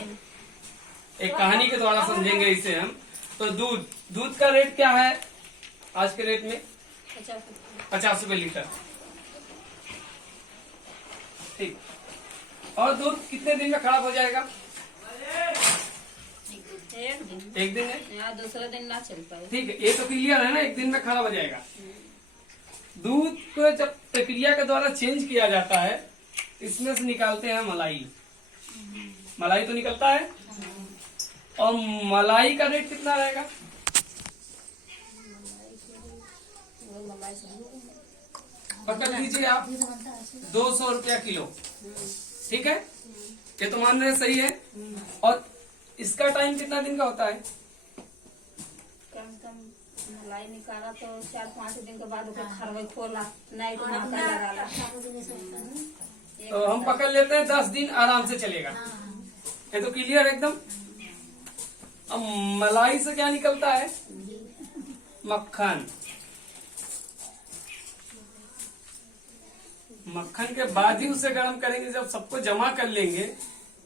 एक कहानी के द्वारा समझेंगे इसे हम। तो दूध का रेट क्या है आज के रेट में? 50 रुपए लीटर। ठीक। और दूध कितने दिन में खराब हो जाएगा? एक दिन है या दूसरा दिन ना चल पाए। ठीक है, ये तो क्लियर है ना, एक दिन में खराब हो जाएगा। दूध को जब प्रक्रिया के द्वारा चेंज किया जाता है, इसमें से निकालते हैं मलाई। मलाई तो निकलता है, और मलाई का रेट कितना रहेगा? पकड़ लीजिए आप, 200 रुपया किलो। ठीक है, ये तो मान रहे सही है। और इसका टाइम कितना दिन का होता है? कम मलाई निकाला तो 4-5 दिन के बाद खरवे खोला, नाइट में लगाला। तो हम पकड़ लेते हैं 10 दिन आराम से चलेगा। ये तो क्लियर एकदम। अब मलाई से क्या निकलता है? मक्खन। मक्खन के बाद ही उसे गर्म करेंगे, जब सबको जमा कर लेंगे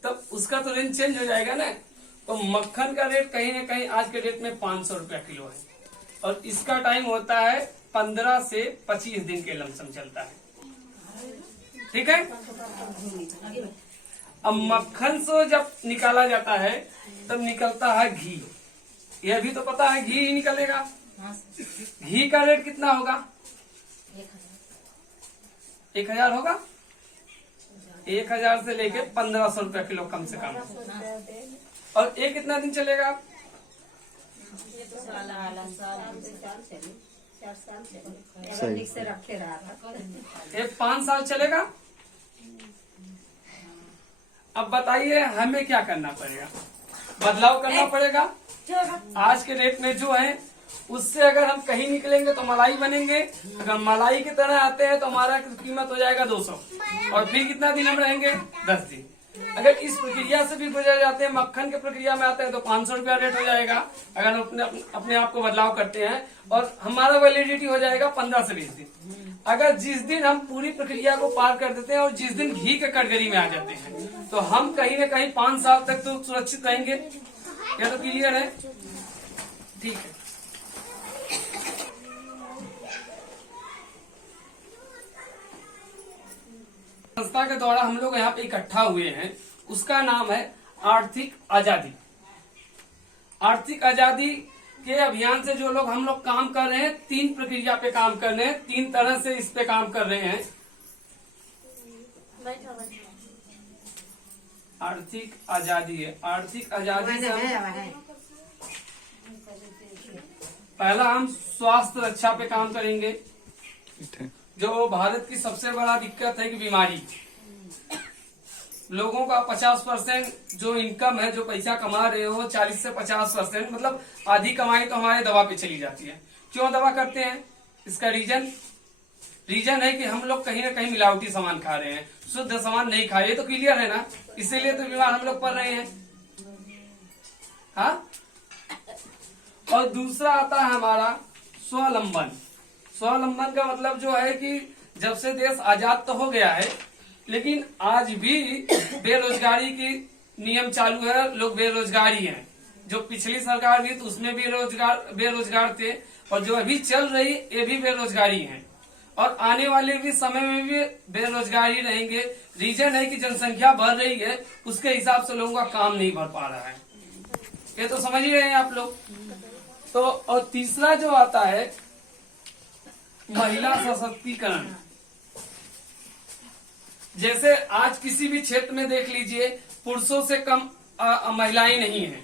तब उसका तो रेंज चेंज हो जाएगा ना। तो मक्खन का रेट कहीं ना कहीं आज के डेट में 500 रुपया किलो है, और इसका टाइम होता है 15 से 25 दिन के लमसम चलता है। ठीक है। अब मक्खन से जब निकाला जाता है तब निकलता है घी। यह भी तो पता है घी ही निकलेगा। घी का रेट कितना होगा? 1000 होगा। 1000 से लेके 1500 रुपया किलो कम से कम। और ये कितना दिन चलेगा? 5 साल चलेगा। अब बताइए हमें क्या करना पड़ेगा? बदलाव करना पड़ेगा। आज के रेट में जो है उससे अगर हम कहीं निकलेंगे तो मलाई बनेंगे। अगर मलाई की तरह आते हैं तो हमारा कीमत हो जाएगा 200। और फिर कितना दिन हम रहेंगे? 10 दिन। अगर इस प्रक्रिया से भी गुजर जाते हैं, मक्खन की प्रक्रिया में आते हैं, तो 500 रुपया रेट हो जाएगा अगर हम अपने आप को बदलाव करते हैं। और हमारा वैलिडिटी हो जाएगा 15 से 20 दिन। अगर जिस दिन हम पूरी प्रक्रिया को पार कर देते हैं और जिस दिन घी के कैटेगरी में आ जाते हैं, तो हम कहीं न कहीं 5 साल तक तो सुरक्षित रहेंगे। यह तो क्लियर है। ठीक है। संस्था के द्वारा हम लोग यहाँ पे इकट्ठा हुए हैं, उसका नाम है आर्थिक आजादी। आर्थिक आजादी के अभियान से जो लोग हम लोग काम कर रहे हैं, 3 प्रक्रिया पे काम कर रहे हैं, 3 तरह से इस पे काम कर रहे हैं। आर्थिक आजादी है। आर्थिक आजादी से पहला हम स्वास्थ्य रक्षा पे काम करेंगे। जो भारत की सबसे बड़ा दिक्कत है कि बीमारी। लोगों का 50% जो इनकम है, जो पैसा कमा रहे हो, 40 से 50%, मतलब आधी कमाई तो हमारे दवा पे चली जाती है। क्यों दवा करते हैं? इसका रीजन है कि हम लोग कहीं ना कहीं मिलावटी सामान खा रहे हैं, शुद्ध सामान नहीं खा रहे। ये तो क्लियर है ना, इसीलिए तो बीमार हम लोग पड़ रहे हैं। हाँ। और दूसरा आता है हमारा स्वावलंबन। स्वावलंबन का मतलब जो है कि जब से देश आजाद तो हो गया है, लेकिन आज भी बेरोजगारी की नियम चालू है, लोग बेरोजगार ही हैं। जो पिछली सरकार भी तो उसमें भी बेरोजगार थे, और जो अभी चल रही ये भी बेरोजगारी हैं, और आने वाले भी समय में भी बेरोजगारी रहेंगे। रीजन है कि जनसंख्या बढ़ रही है, उसके हिसाब से लोगों का काम नहीं बढ़ पा रहा है। ये तो समझ ही रहे हैं आप लोग। तो और तीसरा जो आता है महिला सशक्तिकरण। जैसे आज किसी भी क्षेत्र में देख लीजिए, पुरुषों से कम महिलाएं नहीं हैं।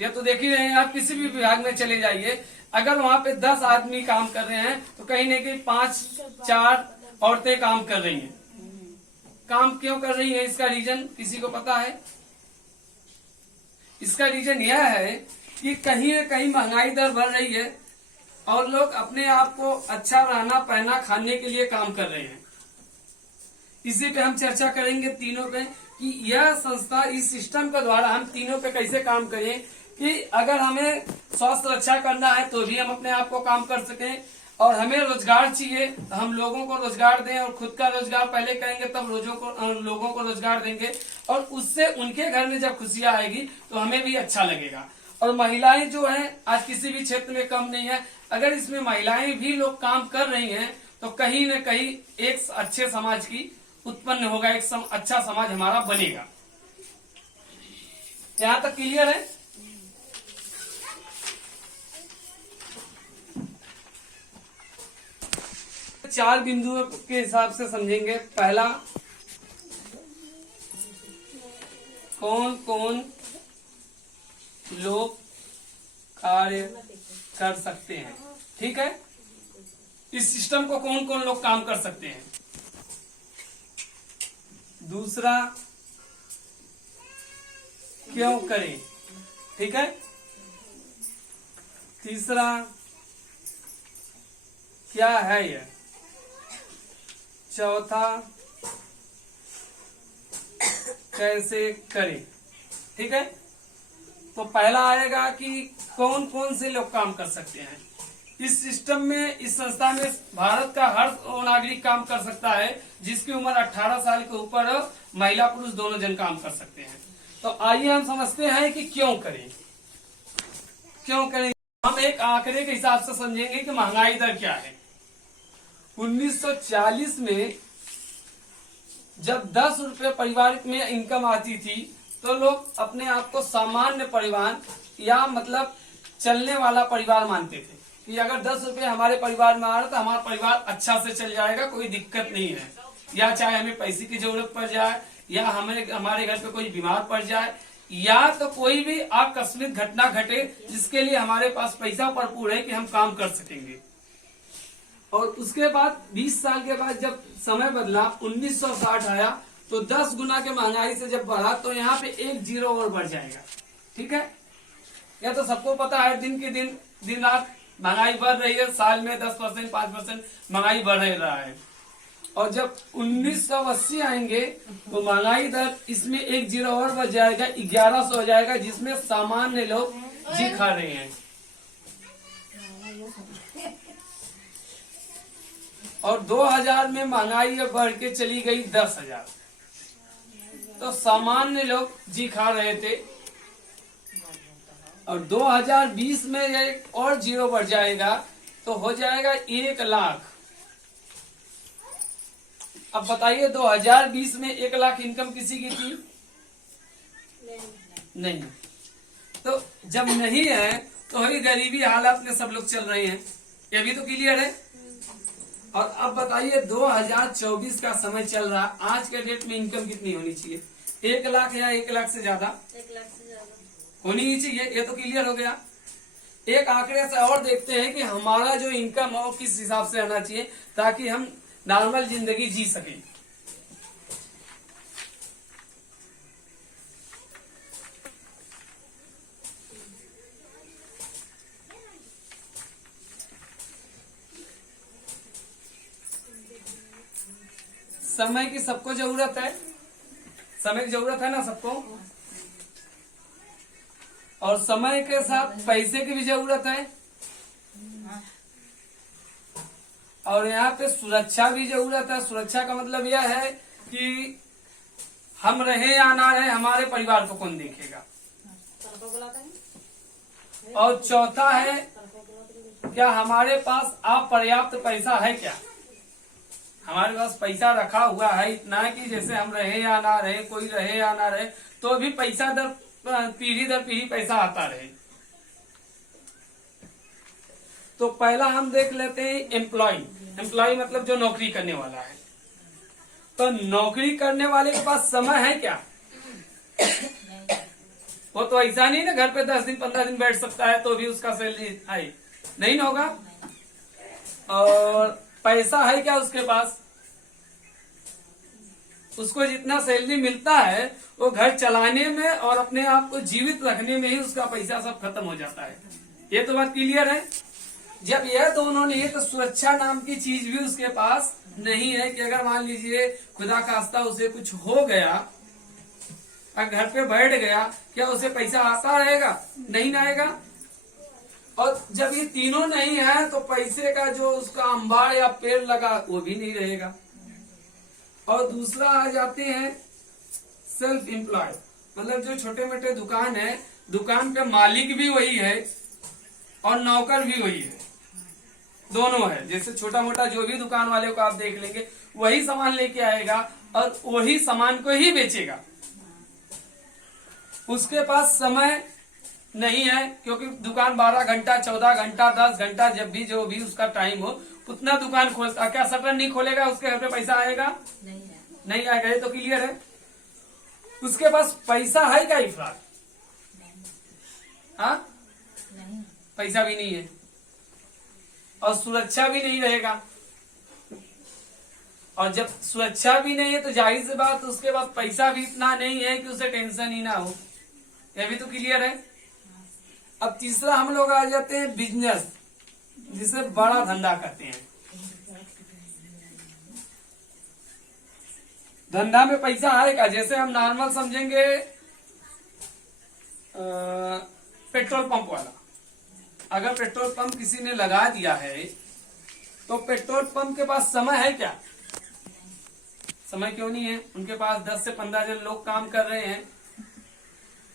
ये तो देख ही रहे हैं आप, किसी भी विभाग में चले जाइए, अगर वहां पे 10 आदमी काम कर रहे हैं तो कहीं न कहीं 5-4 औरतें काम कर रही हैं। काम क्यों कर रही हैं? इसका रीजन किसी को पता है? इसका रीजन यह है कि कहीं न कहीं महंगाई दर बढ़ रही है, और लोग अपने आप को अच्छा रहना, पहना, खाने के लिए काम कर रहे हैं। इसी पे हम चर्चा करेंगे तीनों पे, कि यह संस्था इस सिस्टम के द्वारा हम तीनों पे कैसे काम करें कि अगर हमें स्वास्थ्य रक्षा करना है तो भी हम अपने आप को काम कर सकें, और हमें रोजगार चाहिए, तो हम लोगों को रोजगार दें और खुद का रोजगार पहले करेंगे तब लोगों को रोजगार देंगे, और उससे उनके घर में जब खुशियां आएगी तो हमें भी अच्छा लगेगा। और महिलाएं जो हैं आज किसी भी क्षेत्र में कम नहीं है। अगर इसमें महिलाएं भी लोग काम कर रही हैं तो कहीं न कहीं एक अच्छे समाज की उत्पन्न होगा, एक अच्छा समाज हमारा बनेगा। यहाँ तक क्लियर है? चार बिंदुओं के हिसाब से समझेंगे। पहला, कौन कौन लोग कार्य कर सकते हैं, ठीक है। इस सिस्टम को कौन कौन लोग काम कर सकते हैं। दूसरा, क्यों करें, ठीक है। तीसरा, क्या है यह। चौथा, कैसे करें, ठीक है। तो पहला आएगा कि कौन कौन से लोग काम कर सकते हैं। इस सिस्टम में, इस संस्था में भारत का हर नागरिक काम कर सकता है जिसकी उम्र 18 साल के ऊपर महिला पुरुष दोनों जन काम कर सकते हैं। तो आइए हम समझते हैं कि क्यों करें। क्यों करें, हम एक आंकड़े के हिसाब से समझेंगे कि महंगाई दर क्या है। 1940 में जब 10 रुपए परिवार में इनकम आती थी तो लोग अपने आप को सामान्य परिवार या मतलब चलने वाला परिवार मानते थे कि अगर 10 रुपए हमारे परिवार में आ रहा तो हमारा परिवार अच्छा से चल जाएगा, कोई दिक्कत नहीं है। या चाहे हमें पैसे की जरूरत पड़ जाए, या हमारे घर पे कोई बीमार पड़ जाए, या तो कोई भी आकस्मिक घटना घटे जिसके लिए हमारे पास पैसा भरपूर है कि हम काम कर सकेंगे। और उसके बाद 20 साल के बाद जब समय बदला, 1960 आया, तो 10 गुना के महंगाई से जब बढ़ा तो यहाँ पे एक जीरो और बढ़ जाएगा, ठीक है। यह तो सबको पता है, दिन रात महंगाई बढ़ रही है। साल में 10%, 5% महंगाई बढ़ रहा है। और जब 1980 आएंगे तो महंगाई दर इसमें एक जीरो और बढ़ जाएगा, 1100 हो जाएगा, जिसमें सामान्य लोग जी खा रहे हैं। और 2000 में महंगाई बढ़ के चली गई 10,000, तो सामान्य लोग जी खा रहे थे। और 2020 में एक और जीरो बढ़ जाएगा तो हो जाएगा 1 लाख। अब बताइए 2020 में 1 लाख इनकम किसी की थी? नहीं। तो जब नहीं है तो वही गरीबी हालात में सब लोग चल रहे हैं, ये भी तो क्लियर है। और अब बताइए 2024 का समय चल रहा, आज के डेट में इनकम कितनी होनी चाहिए? 1 लाख या 1 लाख से ज्यादा? 1 लाख से ज्यादा होनी ही चाहिए, ये तो क्लियर हो गया। एक आंकड़े से और देखते हैं कि हमारा जो इनकम है वो किस हिसाब से रहना चाहिए ताकि हम नॉर्मल जिंदगी जी सकें। समय की सबको जरूरत है, समय की जरूरत है ना सबको, और समय के साथ पैसे की भी जरूरत है, और यहाँ पे सुरक्षा भी जरूरत है। सुरक्षा का मतलब यह है कि हम रहे या ना रहे हमारे परिवार को कौन देखेगा। और चौथा है, क्या हमारे पास अपर्याप्त पैसा है? क्या हमारे पास पैसा रखा हुआ है इतना कि जैसे हम रहे या ना रहे, कोई रहे या ना रहे, तो भी पैसा पीढ़ी दर पीढ़ी पैसा आता रहे। तो पहला हम देख लेते हैं एम्प्लॉय। एम्प्लॉय मतलब जो नौकरी करने वाला है। तो नौकरी करने वाले के पास समय है क्या? वो तो ऐसा नहीं ना घर पे 10 दिन 15 दिन बैठ सकता है तो भी उसका सैलरी आए, नहीं ना होगा। और पैसा है क्या उसके पास? उसको जितना सैलरी मिलता है वो घर चलाने में और अपने आप को जीवित रखने में ही उसका पैसा सब खत्म हो जाता है। ये तो बात क्लियर है। जब यह दोनों नहीं है तो सुरक्षा नाम की चीज भी उसके पास नहीं है कि अगर मान लीजिए खुदा खास्ता उसे कुछ हो गया और घर पे बैठ गया, क्या उसे पैसा आता रहेगा? नहीं ना आएगा। और जब ये तीनों नहीं है तो पैसे का जो उसका अंबार या पेड़ लगा वो भी नहीं रहेगा। और दूसरा आ जाते हैं सेल्फ एम्प्लॉय, मतलब जो छोटे मोटे दुकान है, दुकान पे मालिक भी वही है और नौकर भी वही है, दोनों है। जैसे छोटा मोटा जो भी दुकान वाले को आप देख लेंगे वही सामान लेके आएगा और वही सामान को ही बेचेगा। उसके पास समय नहीं है, क्योंकि दुकान 12 घंटा 14 घंटा 10 घंटा जब भी जो भी उसका टाइम हो उतना दुकान खोलता। क्या शटर नहीं खोलेगा उसके घर पे पैसा आएगा? नहीं आएगा। ये तो क्लियर है। उसके पास पैसा है क्या इफरात? हाँ, पैसा भी नहीं है और सुरक्षा भी नहीं रहेगा। और जब सुरक्षा भी नहीं है तो जाहिर सी बात उसके पास पैसा भी इतना नहीं है कि उसे टेंशन ही ना हो। यह भी तो क्लियर है। अब तीसरा हम लोग आ जाते हैं बिजनेस, जिसे बड़ा धंधा कहते हैं। धंधा में पैसा आएगा। जैसे हम नॉर्मल समझेंगे पेट्रोल पंप वाला, अगर पेट्रोल पंप किसी ने लगा दिया है तो पेट्रोल पंप के पास समय है क्या? समय क्यों नहीं है? उनके पास 10 से 15 जन लोग काम कर रहे हैं,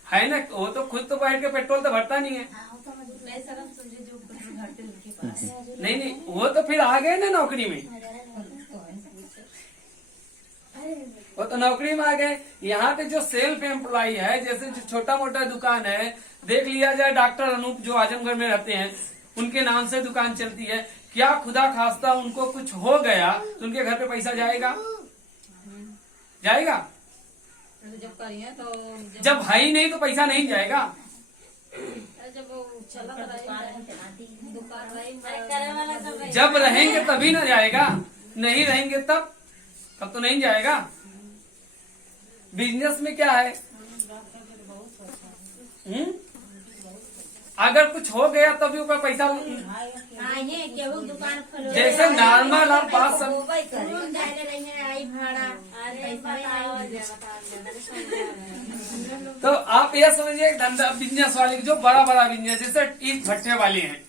है ना। वो तो खुद तो बैठ के पेट्रोल तो भरता नहीं है। नहीं, वो तो फिर आ गए ना नौकरी में, वो तो नौकरी में आ गए। यहाँ पे जो सेल्फ एम्प्लॉय है, जैसे जो छोटा मोटा दुकान है, देख लिया जाए डॉक्टर अनूप जो आजमगढ़ में रहते हैं, उनके नाम से दुकान चलती है। क्या खुदा खास्ता उनको कुछ हो गया तो उनके घर पे पैसा जाएगा? जाएगा? जब करिए तो जब है ही नहीं तो पैसा नहीं जाएगा। जब रहेंगे तभी ना जाएगा, नहीं रहेंगे तब तो नहीं जाएगा। बिजनेस में क्या है, अगर कुछ हो गया तभी ऊपर पैसा। जैसे नॉर्मल आप बात सब, तो आप यह समझिए धंधा बिजनेस वाले जो बड़ा बड़ा बिजनेस, जैसे ईंट भट्टे वाले हैं,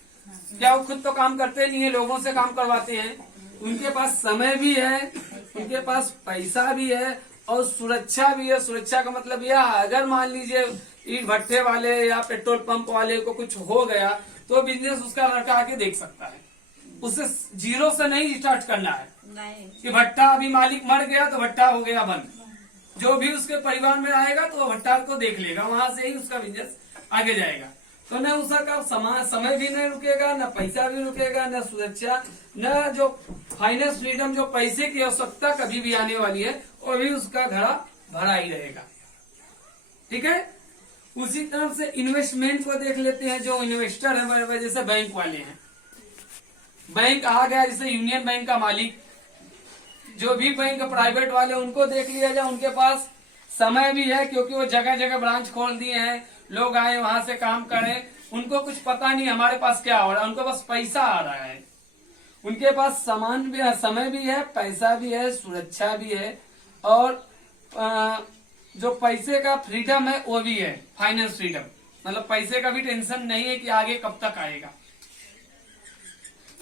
क्या वो खुद तो काम करते नहीं है, लोगों से काम करवाते हैं। उनके पास समय भी है, उनके पास पैसा भी है और सुरक्षा भी है। सुरक्षा का मतलब यह, अगर मान लीजिए ईंट भट्टे वाले या पेट्रोल पंप वाले को कुछ हो गया तो बिजनेस उसका लड़का आके देख सकता है। उसे जीरो से नहीं स्टार्ट करना है कि भट्टा अभी मालिक मर गया तो भट्टा हो गया बंद। जो भी उसके परिवार में आएगा तो वो भट्टा को देख लेगा, वहां से ही उसका बिजनेस आगे जाएगा। तो न उसका समय भी नहीं रुकेगा, न पैसा भी रुकेगा, न सुरक्षा, न जो फाइनेंस फ्रीडम, जो पैसे की आवश्यकता कभी भी आने वाली है वो भी उसका घड़ा भरा ही रहेगा। ठीक है। उसी तरह से इन्वेस्टमेंट को देख लेते हैं। जो इन्वेस्टर है बड़े, जैसे बैंक वाले हैं, बैंक आ गया, जैसे यूनियन बैंक का मालिक, जो भी बैंक प्राइवेट वाले, उनको देख लिया जाए, उनके पास समय भी है, क्योंकि वो जगह जगह ब्रांच खोल दिए हैं, लोग आए वहां से काम करें, उनको कुछ पता नहीं हमारे पास क्या हो रहा है, उनको बस पैसा आ रहा है। उनके पास सामान भी है, समय भी है, पैसा भी है, सुरक्षा भी है, और जो पैसे का फ्रीडम है वो भी है, फाइनेंस फ्रीडम। मतलब पैसे का भी टेंशन नहीं है कि आगे कब तक आएगा।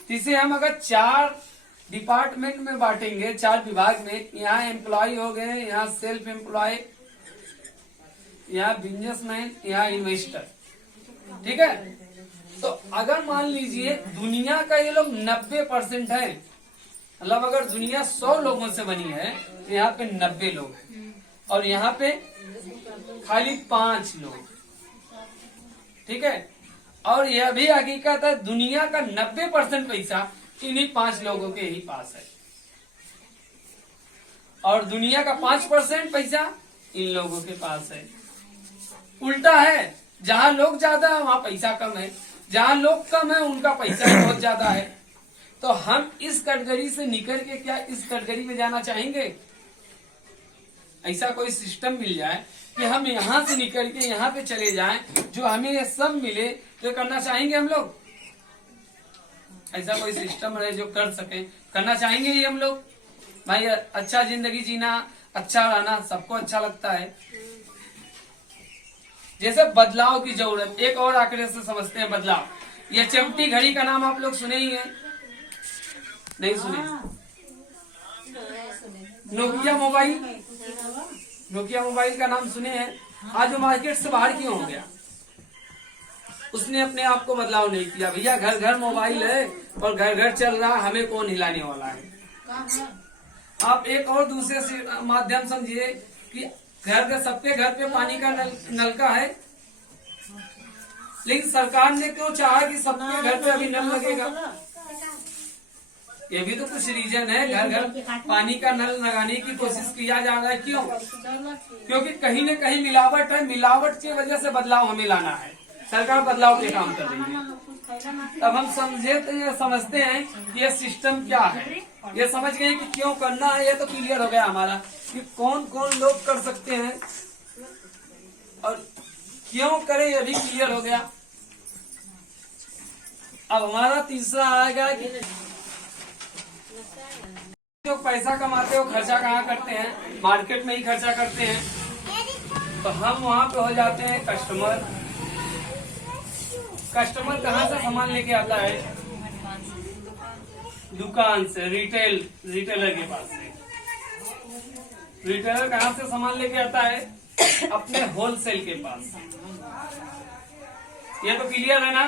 इसे हम अगर 4 डिपार्टमेंट में बांटेंगे, 4 विभाग में, यहाँ एम्प्लॉय हो गए, यहाँ सेल्फ एम्प्लॉय, यहाँ बिजनेसमैन, यहाँ इन्वेस्टर। ठीक है। तो अगर मान लीजिए दुनिया का ये लोग 90% है, मतलब अगर दुनिया 100 लोगों से बनी है तो यहाँ पे 90 लोग हैं और यहाँ पे खाली 5 लोग। ठीक है। और यह भी हकीकत है, दुनिया का 90% पैसा इन्हीं 5 लोगों के ही पास है और दुनिया का 5% पैसा इन लोगों के पास है। उल्टा है, जहाँ लोग ज्यादा है वहाँ पैसा कम है, जहाँ लोग कम है उनका पैसा बहुत ज्यादा है। तो हम इस कैटेगरी से निकल के क्या इस कैटेगरी में जाना चाहेंगे? ऐसा कोई सिस्टम मिल जाए कि हम यहाँ से निकल के यहाँ पे चले जाएं, जो हमें ये सब मिले, तो करना चाहेंगे हम लोग? ऐसा कोई सिस्टम है जो कर सके, करना चाहेंगे ये हम लोग? भाई अच्छा जिंदगी जीना, अच्छा रहना सबको अच्छा लगता है। जैसे बदलाव की जरूरत, एक और आंकड़े से समझते हैं बदलाव। ये चिमटी घड़ी का नाम आप लोग सुने ही हैं, नहीं सुने? नोकिया मोबाइल, नोकिया मोबाइल का नाम सुने हैं? आज वो मार्केट से बाहर क्यों हो गया? उसने अपने आप को बदलाव नहीं किया। भैया घर घर मोबाइल है और घर घर चल रहा, हमें कौन हिलाने वाला है? आप एक और दूसरे से माध्यम समझिए कि घर सबके घर पे पानी का नलका है, लेकिन सरकार ने क्यों चाहा कि सबके घर पे अभी नल लगेगा? ये भी तो कुछ रीजन है। घर घर पानी का नल लगाने की कोशिश किया जा रहा है, क्यों? क्योंकि कहीं न कहीं मिलावट है, मिलावट की वजह से बदलाव हमें लाना है। सरकार बदलाव के काम कर रही है। तब हम समझते हैं कि ये सिस्टम क्या है, ये समझ गए कि क्यों करना है। ये तो क्लियर हो गया हमारा कि कौन कौन लोग कर सकते हैं और क्यों करें, ये भी क्लियर हो गया। अब हमारा तीसरा आएगा कि जो पैसा कमाते हो खर्चा कहाँ करते हैं? मार्केट में ही खर्चा करते हैं। तो हम वहाँ पे हो जाते हैं कस्टमर। कस्टमर कहाँ से सामान लेके आता है? दुकान से, रिटेलर के पास से। रिटेलर कहाँ से सामान लेके आता है? अपने होलसेल के पास। ये तो क्लियर है ना?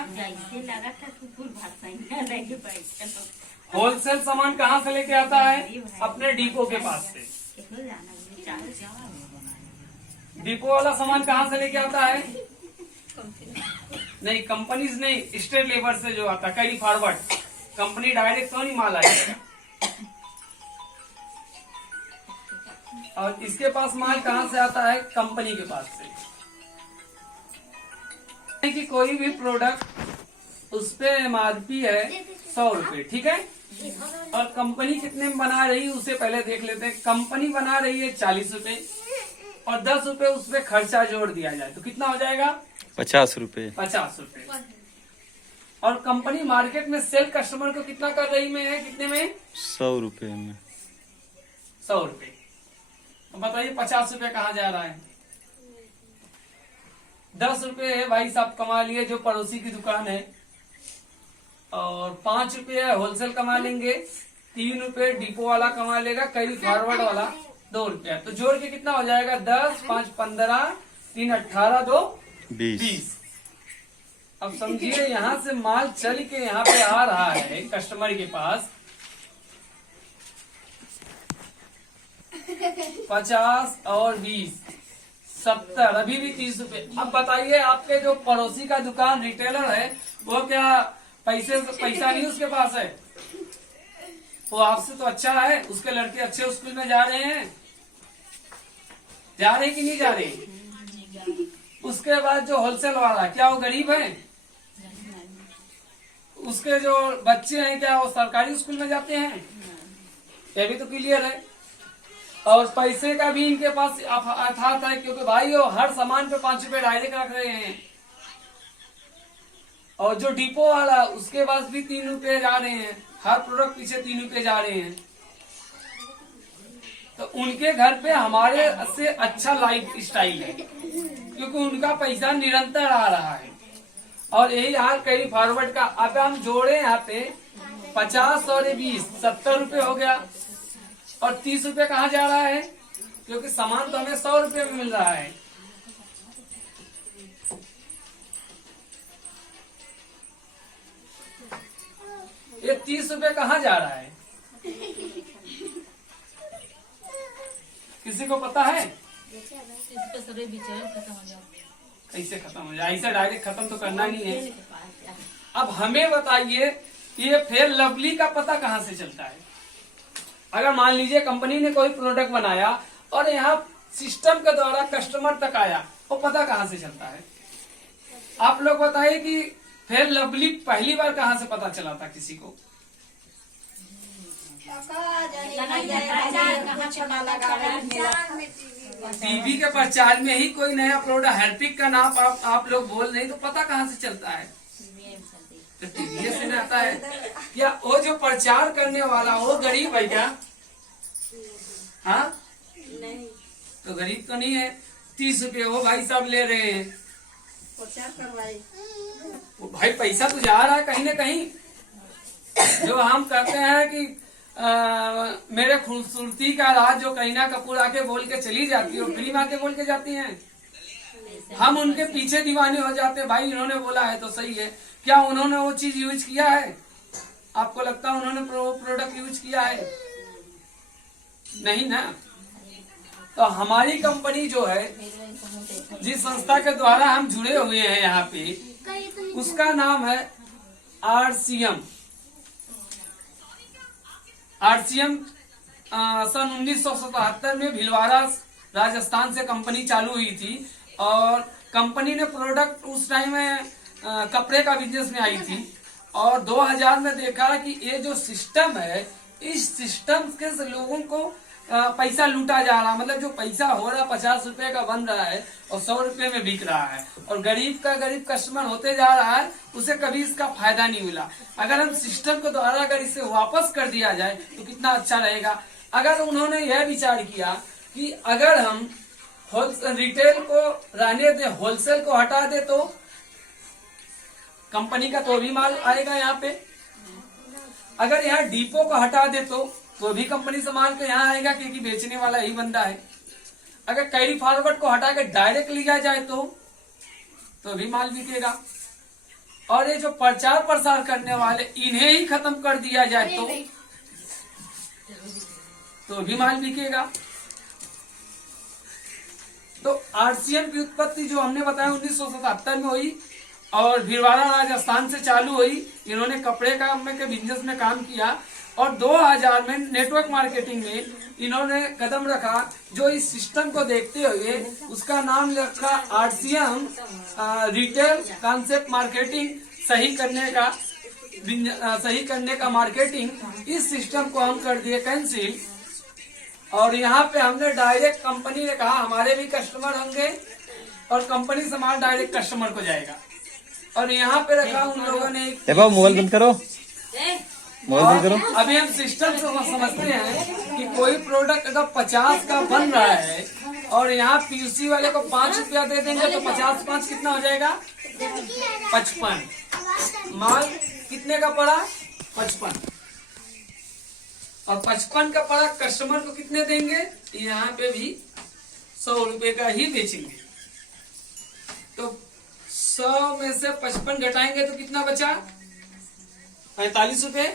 होलसेल सामान कहाँ से लेके आता है? अपने डिपो के पास से। डिपो वाला सामान कहाँ से लेके आता है? नहीं, कंपनीज नहीं, स्टेट लेबर से जो आता है, कई फॉरवर्ड। कंपनी डायरेक्ट तो नहीं माल आएगा। और इसके पास माल कहाँ से आता है? कंपनी के पास से। कि कोई भी प्रोडक्ट उस पे एमआरपी है 100 रुपए, ठीक है? और कंपनी कितने में बना रही है उसे पहले देख लेते हैं। कंपनी बना रही है 40 रुपए और 10 रुपए उस पे खर्चा जोड़ दिया जाए तो कितना हो जाएगा? 50 रुपए। 50 रुपए। और कंपनी मार्केट में सेल कस्टमर को कितना कर रही में है? कितने में? 100 रुपए में। 100 रुपए। तो बताइए 50 रुपए कहाँ जा रहा है? 10 रुपए है भाई साहब कमा लिए जो पड़ोसी की दुकान है, और 5 रुपए होलसेल कमा लेंगे, 3 रुपए डिपो वाला कमा लेगा, कई फॉरवर्ड वाला 2 रुपया। तो जोड़ के कितना हो जाएगा? 10, 5, 15, 3, 18, 2, 20। अब समझिए यहाँ से माल चल के यहाँ पे आ रहा है कस्टमर के पास 50 और 20, 70, अभी भी 30 रुपए। अब बताइए आपके जो पड़ोसी का दुकान रिटेलर है वो क्या पैसा नहीं उसके पास है? वो आपसे तो अच्छा है, उसके लड़के अच्छे स्कूल में जा रहे हैं, कि नहीं जा रहे? उसके बाद जो होलसेल वाला, क्या वो गरीब है? उसके जो बच्चे हैं क्या वो सरकारी स्कूल में जाते हैं? ये भी तो क्लियर है। और पैसे का भी इनके पास अर्थात है, क्योंकि भाई वो हर सामान पे 5 रुपए डायरेक्ट रख रहे हैं। और जो डिपो वाला उसके पास भी 3 रुपए जा रहे हैं, हर प्रोडक्ट पीछे 3 रुपए जा रहे हैं। तो उनके घर पे हमारे से अच्छा लाइफ स्टाइल है, क्योंकि उनका पैसा निरंतर आ रहा है। और यही हाल कई फॉरवर्ड का। अब हम जोड़े यहाँ पे 50 और 20, 70 रुपए हो गया। और 30 रुपए कहाँ जा रहा है? क्योंकि सामान तो हमें 100 रुपए में मिल रहा है। ये 30 रुपए कहाँ जा रहा है? किसी को पता है? कैसे खत्म हो जाए? ऐसे डायरेक्ट खत्म तो करना नहीं है। अब हमें बताइए कि ये फेयर लवली का पता कहाँ से चलता है? अगर मान लीजिए कंपनी ने कोई प्रोडक्ट बनाया और यहाँ सिस्टम के द्वारा कस्टमर तक आया, वो पता कहाँ से चलता है? आप लोग बताइए कि फेयर लवली पहली बार कहाँ से पता चला था किसी को? टीवी के प्रचार में ही कोई नया प्रोडक्ट हार्पिक का नाम आप लोग बोल रहे, तो पता कहाँ से चलता है? तो टीवी से ना आता है क्या? वो जो प्रचार करने वाला वो गरीब है क्या? हाँ नहीं, तो गरीब तो नहीं है। 30 रुपए वो भाई साहब ले रहे हैं, प्रचार करवाए वो भाई पैसा तो जा रहा है कहीं ना कहीं। जो हम कहते हैं कि मेरे खूबसूरती का राज जो करीना कपूर आके बोल के चली जाती है, वो फिल्म आके बोल के जाती हैं, हम उनके पीछे दीवाने हो जाते हैं। भाई इन्होंने बोला है तो सही है, क्या उन्होंने वो चीज यूज किया है? आपको लगता है उन्होंने प्रोडक्ट यूज किया है? नहीं ना। तो हमारी कंपनी जो है, जिस संस्था के द्वारा हम जुड़े हुए हैं यहाँ पे, उसका नाम है RCM। RCM सन 1977 में भीलवाड़ा राजस्थान से कंपनी चालू हुई थी और कंपनी ने प्रोडक्ट उस टाइम में कपड़े का बिजनेस में आई थी और 2000 में देखा कि ये जो सिस्टम है, इस सिस्टम के से लोगों को पैसा लूटा जा रहा, मतलब जो पैसा हो रहा 50 रुपए का बन रहा है और 100 रुपए में बिक रहा है और गरीब का गरीब कस्टमर होते जा रहा है, उसे कभी इसका फायदा नहीं मिला। अगर हम सिस्टम के द्वारा अगर इसे वापस कर दिया जाए तो कितना अच्छा रहेगा। अगर उन्होंने यह विचार किया कि अगर हम रिटेल को रहने दे, होलसेल को हटा दे, तो कंपनी का तो भी माल आएगा यहाँ पे। अगर यहाँ डिपो को हटा दे तो भी कंपनी से माल के यहाँ आएगा, क्योंकि बेचने वाला यही बंदा है। अगर कैरी फॉरवर्ड को हटा के डायरेक्ट लिया जाए तो भी माल बिकेगा। और ये जो प्रचार प्रसार करने वाले, इन्हें ही खत्म कर दिया जाए तो भी माल बिकेगा। तो RCM की उत्पत्ति जो हमने बताया 1977 में हुई और भीलवाड़ा राजस्थान से चालू हुई। इन्होंने कपड़े का बिजनेस में काम किया और 2000 में नेटवर्क मार्केटिंग में इन्होंने कदम रखा। जो इस सिस्टम को देखते हुए उसका नाम रखा RCM, रिटेल कॉन्सेप्ट मार्केटिंग, सही करने का मार्केटिंग। इस सिस्टम को हम कर दिए कैंसिल और यहाँ पे हमने डायरेक्ट, कंपनी ने कहा हमारे भी कस्टमर होंगे और कंपनी से माल डायरेक्ट कस्टमर को जाएगा। और यहाँ पे रखा उन लोगों ने मोबाइल बंद करो, मोबाइल बंद करो। अभी हम सिस्टम से समझते हैं कि कोई प्रोडक्ट अगर 50 का बन रहा है और यहाँ PUC वाले को 5 रुपया दे देंगे तो 50 कितना हो जाएगा? 55। माल कितने का पड़ा? 55। और 55 का पड़ा कस्टमर को कितने देंगे? यहाँ पे भी 100 रुपए का ही बेचेंगे। तो 100 में से 55 घटाएंगे तो कितना बचा? 45 रुपए।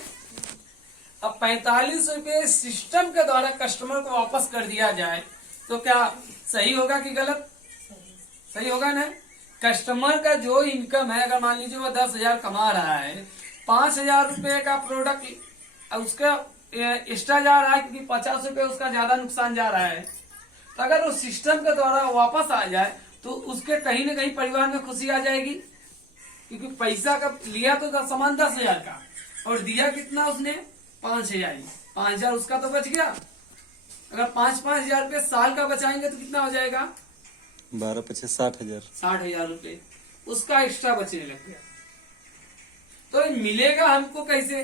अब 45 रुपए सिस्टम के द्वारा कस्टमर को वापस कर दिया जाए तो क्या सही होगा कि गलत? सही होगा ना। कस्टमर का जो इनकम है, अगर मान लीजिए वो 10,000 कमा रहा है, 5,000 रुपए का प्रोडक्ट उसका एक्स्ट्रा जा रहा है क्योंकि 50 रुपए उसका ज्यादा नुकसान जा रहा है। तो अगर वो सिस्टम के द्वारा वापस आ जाए तो उसके कहीं न कहीं परिवार में खुशी आ जाएगी, क्योंकि पैसा का लिया तो सामान 10,000 का और दिया कितना उसने? 5,000। 5,000 उसका तो बच गया। अगर 5,000 रुपए साल का बचाएंगे तो कितना हो जाएगा? 12-25 60,000। 60,000 रुपए उसका एक्स्ट्रा बचने लग गया। तो मिलेगा हमको कैसे,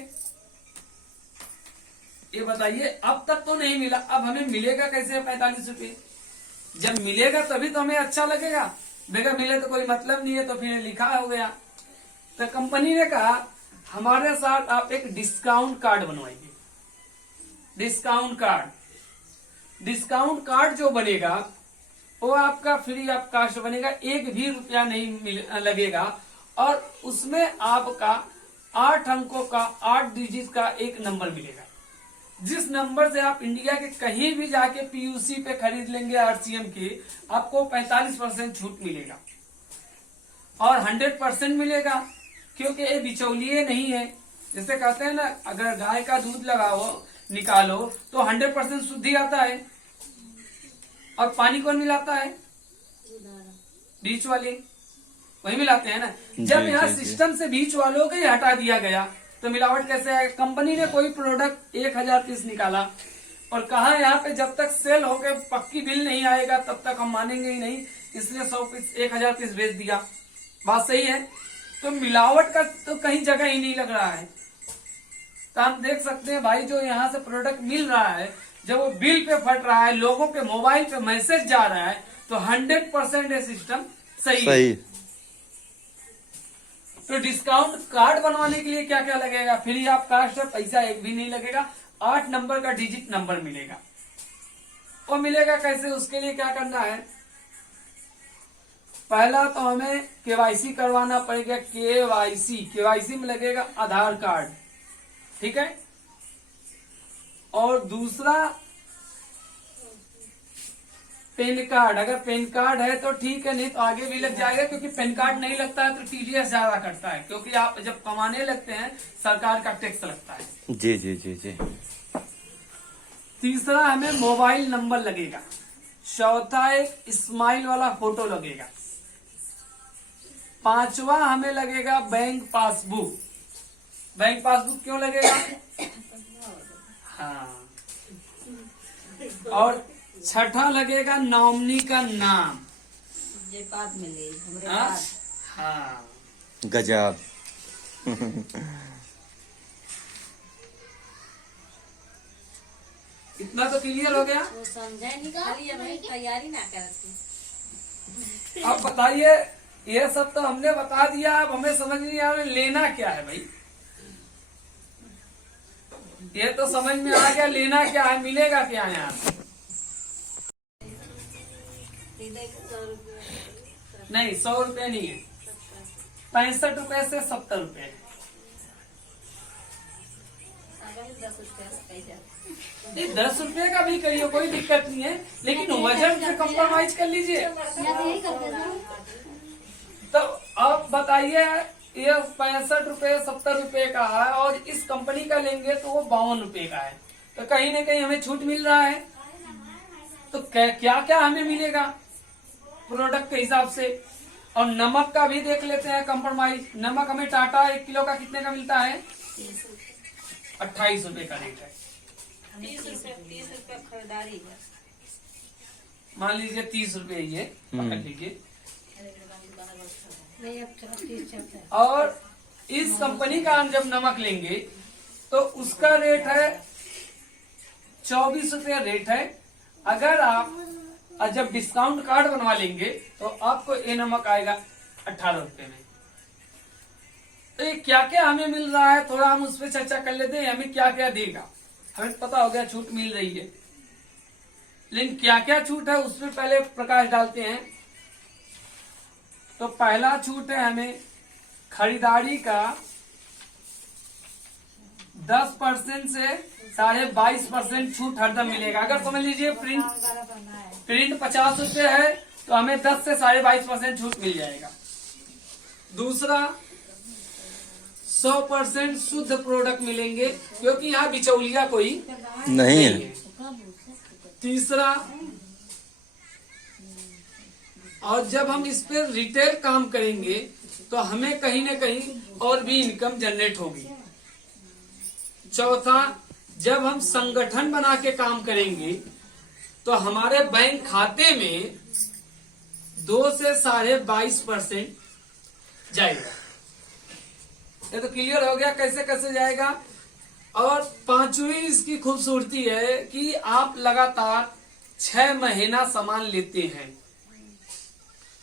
ये बताइए। अब तक तो नहीं मिला, अब हमें मिलेगा कैसे 45 रुपए? जब मिलेगा तभी तो हमें अच्छा लगेगा। बेगा मिले तो कोई मतलब नहीं है, तो फिर लिखा हो गया। तो कंपनी ने कहा हमारे साथ आप एक डिस्काउंट कार्ड बनवाइए। डिस्काउंट कार्ड जो बनेगा वो आपका फ्री ऑफ कास्ट बनेगा, 1 भी रुपया नहीं लगेगा। और उसमें आपका 8 अंकों का, 8 डिजिट का एक नंबर मिलेगा, जिस नंबर से आप इंडिया के कहीं भी जाके PUC पे खरीद लेंगे RCM के, आपको 45% छूट मिलेगा और 100% मिलेगा, क्योंकि ये बिचौलिए नहीं है। जैसे कहते हैं ना, अगर गाय का दूध लगाओ निकालो तो 100% शुद्ध ही आता है। और पानी कौन मिलाता है? बीच वाले वही मिलाते हैं ना। जब यहाँ सिस्टम से बीच वालों को ही हटा दिया गया तो मिलावट कैसे आएगा? कंपनी ने कोई प्रोडक्ट 1000 पीस निकाला और कहा यहाँ पे जब तक सेल होके पक्की बिल नहीं आएगा तब तक हम मानेंगे ही नहीं, इसलिए 100 पीस 1000 पीस बेच दिया। बात सही है। तो मिलावट का तो कहीं जगह ही नहीं लग रहा है। तो हम देख सकते हैं भाई, जो यहाँ से प्रोडक्ट मिल रहा है, जब वो बिल पे फट रहा है, लोगों के मोबाइल पे मैसेज जा रहा है, तो 100% ये सिस्टम सही है। तो डिस्काउंट कार्ड बनवाने के लिए क्या क्या लगेगा? फ्री ऑफ कास्ट है, पैसा एक भी नहीं लगेगा। 8 नंबर का डिजिट नंबर मिलेगा। वो मिलेगा कैसे? उसके लिए क्या करना है? पहला तो हमें केवाईसी करवाना पड़ेगा। केवाईसी में लगेगा आधार कार्ड, ठीक है। और दूसरा पैन कार्ड। अगर पैन कार्ड है तो ठीक है, नहीं तो आगे भी लग जाएगा, क्योंकि पैन कार्ड नहीं लगता है तो टीडीएस ज्यादा कटता है, क्योंकि आप जब कमाने लगते हैं सरकार का टैक्स लगता है। जी जी जी जी। तीसरा हमें मोबाइल नंबर लगेगा। चौथा एक स्माइल वाला फोटो लगेगा। पांचवा हमें लगेगा बैंक पासबुक। बैंक पासबुक क्यों लगेगा? हाँ। और छठा लगेगा नॉमिनी का नाम। जे बाद में ले हमरे हाँ? बाद। हाँ। गजब। इतना तो क्लियर हो गया। वो समझे नहीं, खाली हमें तैयारी ना करती। अब बताइए, ये सब तो हमने बता दिया, अब हमें समझ नहीं आ रहा लेना क्या है भाई। ये तो समझ में आ गया, लेना क्या है, मिलेगा क्या है यहाँ? नहीं, 100 रुपए नहीं है, 65 रुपए से 70 रुपए है। 10 रुपए का भी करिए, कोई दिक्कत नहीं है, लेकिन वजन से कॉम्प्रोमाइज कर लीजिए। तो अब बताइए, ये 65 रुपए 70 रुपए का है और इस कंपनी का लेंगे तो वो 52 रुपए का है, तो कहीं ना कहीं हमें छूट मिल रहा है। तो क्या क्या हमें मिलेगा प्रोडक्ट के हिसाब से। और नमक का भी देख लेते हैं कंप्रोमाइज। नमक हमें टाटा 1 किलो का कितने का मिलता है? 28 रुपए का रेट है। 30 रुपए खरीदारी है। मान लीजिए 30 रुपए ये पकड़ लीजिए। और इस कंपनी का हम जब नमक लेंगे तो उसका रेट है 24 रुपया रेट है। अगर आप जब डिस्काउंट कार्ड बनवा लेंगे तो आपको ये नमक आएगा 18 रुपए में। तो ये क्या क्या हमें मिल रहा है, थोड़ा हम उस पर चर्चा कर लेते हैं। हमें क्या क्या देगा, हमें पता हो गया छूट मिल रही है, लेकिन क्या क्या छूट है उस पर पहले प्रकाश डालते हैं। तो पहला छूट है हमें खरीदारी का 10% से 22.5% छूट हरदम मिलेगा। अगर समझ लीजिए प्रिंट 50 रुपए है तो हमें 10 से 22.5% छूट मिल जाएगा। दूसरा 100% शुद्ध प्रोडक्ट मिलेंगे, क्योंकि यहाँ बिचौलिया कोई नहीं है। तीसरा, और जब हम इस पे रिटेल काम करेंगे तो हमें कहीं ना कहीं और भी इनकम जनरेट होगी। चौथा, जब हम संगठन बना के काम करेंगे तो हमारे बैंक खाते में 2 से 22.5% जाएगा। ये तो क्लियर हो गया कैसे कैसे जाएगा। और पांचवी इसकी खूबसूरती है कि आप लगातार 6 महीना सामान लेते हैं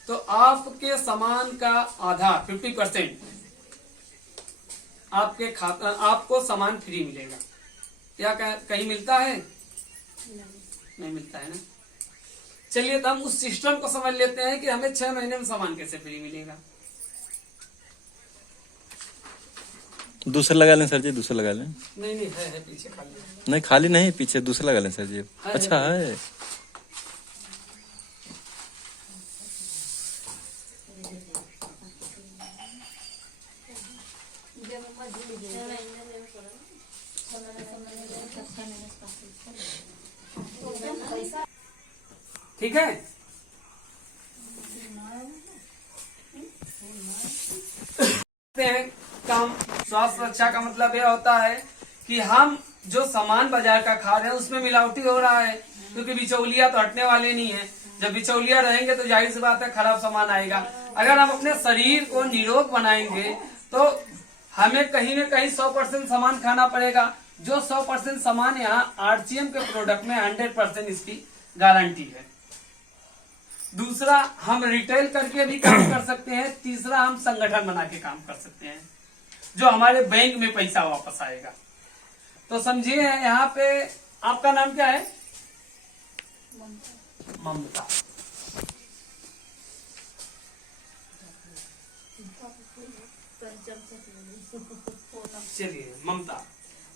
तो आपके सामान का आधा 50% आपके खाता आपको सामान फ्री मिलेगा। या कहीं मिलता है? नहीं मिलता है ना। चलिए तो हम उस सिस्टम को समझ लेते हैं कि हमें 6 महीने में सामान कैसे फ्री मिलेगा। दूसरा लगा लें सर जी, दूसरा लगा लें। नहीं है पीछे खाली। नहीं खाली नहीं, पीछे दूसरा लगा लें सर जी। अच्छा है। ठीक है। काम स्वास्थ्य सुरक्षा का मतलब यह होता है कि हम जो सामान बाजार का खा रहे हैं उसमें मिलावटी हो रहा है, क्योंकि बिचौलिया तो हटने वाले नहीं है। जब बिचौलिया रहेंगे तो जाहिर सी बात है खराब सामान आएगा। अगर हम अपने शरीर को निरोग बनाएंगे तो हमें कहीं न कहीं 100% सामान खाना पड़ेगा। जो 100% सामान यहाँ आरसीएम के प्रोडक्ट में 100% इसकी गारंटी है। दूसरा हम रिटेल करके भी काम कर सकते हैं, तीसरा हम संगठन बना के काम कर सकते हैं जो हमारे बैंक में पैसा वापस आएगा। तो समझिए यहाँ पे आपका नाम क्या है? ममता। चलिए ममता,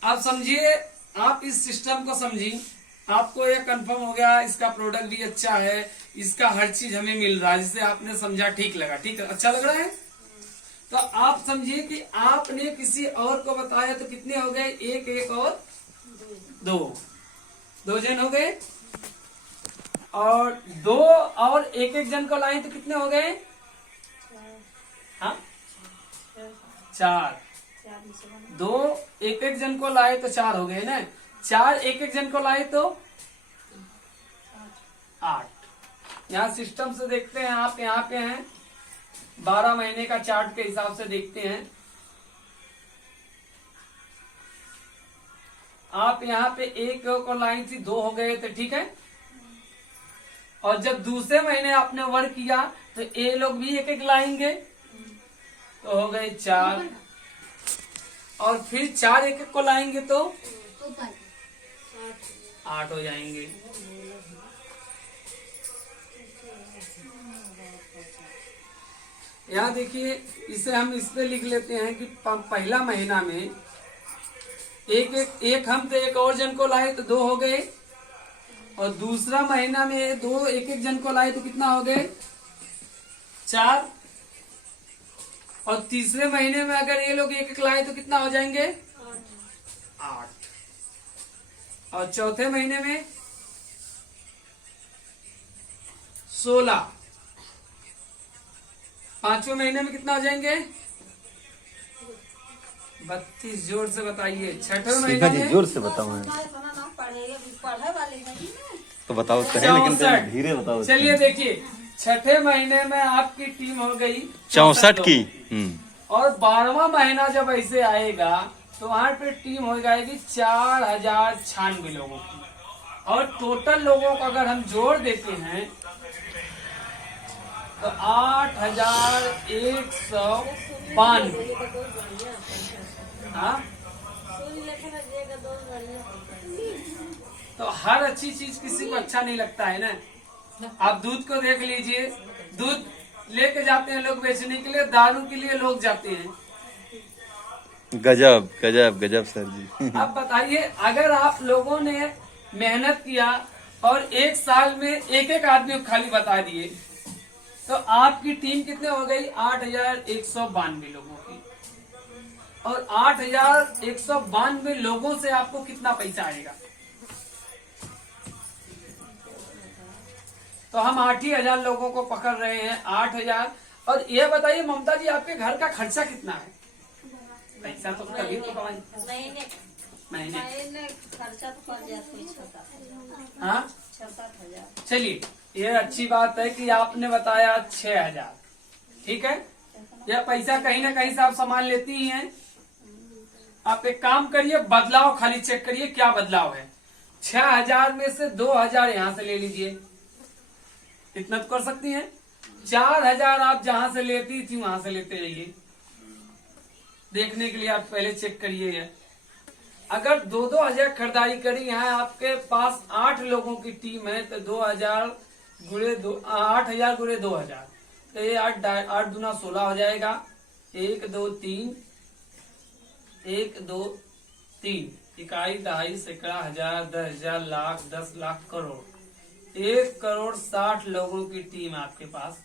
आप समझिए, आप इस सिस्टम को समझिए, आपको ये कंफर्म हो गया इसका प्रोडक्ट भी अच्छा है, इसका हर चीज हमें मिल रहा है, जिसे आपने समझा ठीक लगा, ठीक है, अच्छा लग रहा है। तो आप समझिए कि आपने किसी और को बताया तो कितने हो गए? एक एक और दो जन हो गए, और दो और एक एक जन को लाए तो कितने हो गए? हाँ, 4। दो एक एक जन को लाए तो 4 हो गए ना, 4 एक एक जन को लाए तो 8। यहाँ सिस्टम से देखते हैं, आप यहाँ पे हैं, 12 महीने का चार्ट के हिसाब से देखते हैं। आप यहाँ पे एक को लाइन थी, 2 हो गए थे, ठीक है। और जब दूसरे महीने आपने वर्क किया तो ये लोग भी एक एक लाएंगे, तो हो गए 4, और फिर 4 एक एक को लाएंगे तो 8 हो जाएंगे। यहाँ देखिए, इसे हम इस पे लिख लेते हैं कि पहला महीना में एक हम तो एक और जन को लाए तो 2 हो गए, और दूसरा महीना में 2 एक एक जन को लाए तो कितना हो गए? 4। और तीसरे महीने में अगर ये लोग एक एक लाए तो कितना हो जाएंगे? 8। और चौथे महीने में 16। पांचवें महीने में कितना हो जाएंगे? 32। जोर से बताइए। छठवें महीने में जोर से बताओ। तो बताओ, लेकिन धीरे बताओ। चलिए देखिए, छठे महीने में आपकी टीम हो गई 64 की। और 12वां महीना जब ऐसे आएगा तो वहां पे टीम हो जाएगी 4096 लोगों की। और टोटल लोगों को अगर हम जोड़ देते हैं तो 8192। हाँ, तो हर अच्छी चीज किसी को अच्छा नहीं लगता है ना। आप दूध को देख लीजिए, दूध लेके जाते हैं लोग बेचने के लिए, दारू के लिए लोग जाते हैं। गजब गजब गजब सर जी। अब बताइए, अगर आप लोगों ने मेहनत किया और एक साल में एक एक आदमी को खाली बता दिए तो आपकी टीम कितने हो गई? 8192 लोगों की। और 8192 लोगों से आपको कितना पैसा आएगा? तो हम 8,000 लोगों को पकड़ रहे हैं, 8,000। और ये बताइए ममता जी, आपके घर का खर्चा कितना है? पैसा तो कभी तो कमाई महीने खर्चा तो पड़ जाता है। हाँ, 6-7 चलिए, ये अच्छी बात है कि आपने बताया 6,000, ठीक है। यह पैसा कहीं ना कहीं से आप सामान लेती ही हैं। आप एक काम करिए, बदलाव खाली चेक करिए क्या बदलाव है। 6,000 में से 2,000 यहाँ से ले लीजिए, इतना तो कर सकती हैं। 4,000 आप जहां से लेती थी वहां से लेते रहिए। देखने के लिए आप पहले चेक करिए, अगर 2-2 खरीदारी करी, यहाँ आपके पास 8 लोगों की टीम है तो 2,000 गुणे 8,000 गुणे 2,000, तो ये 8 दूना 16 हो जाएगा। 1 2 3 1 2 3 इकाई, दहाई, सैकड़ा, हजार, 10,000, लाख, 10 लाख, करोड़। 1,60,00,000 लोगों की टीम आपके पास।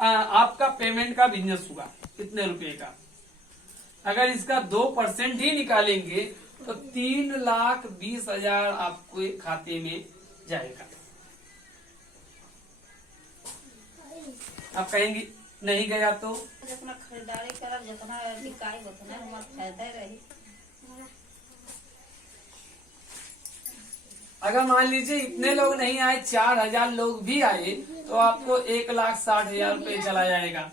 आपका पेमेंट का बिजनेस हुआ कितने रुपए का? अगर इसका 2% ही निकालेंगे तो 3,20,000 आपके खाते में जाएगा। आप कहेंगी नहीं गया तो? जितना खरीदारी करब, जितना बिकाई उतना हमारा फायदा रही। अगर मान लीजिए इतने लोग नहीं आए, 4,000 लोग भी आए तो आपको 1,60,000 रुपये चला जाएगा।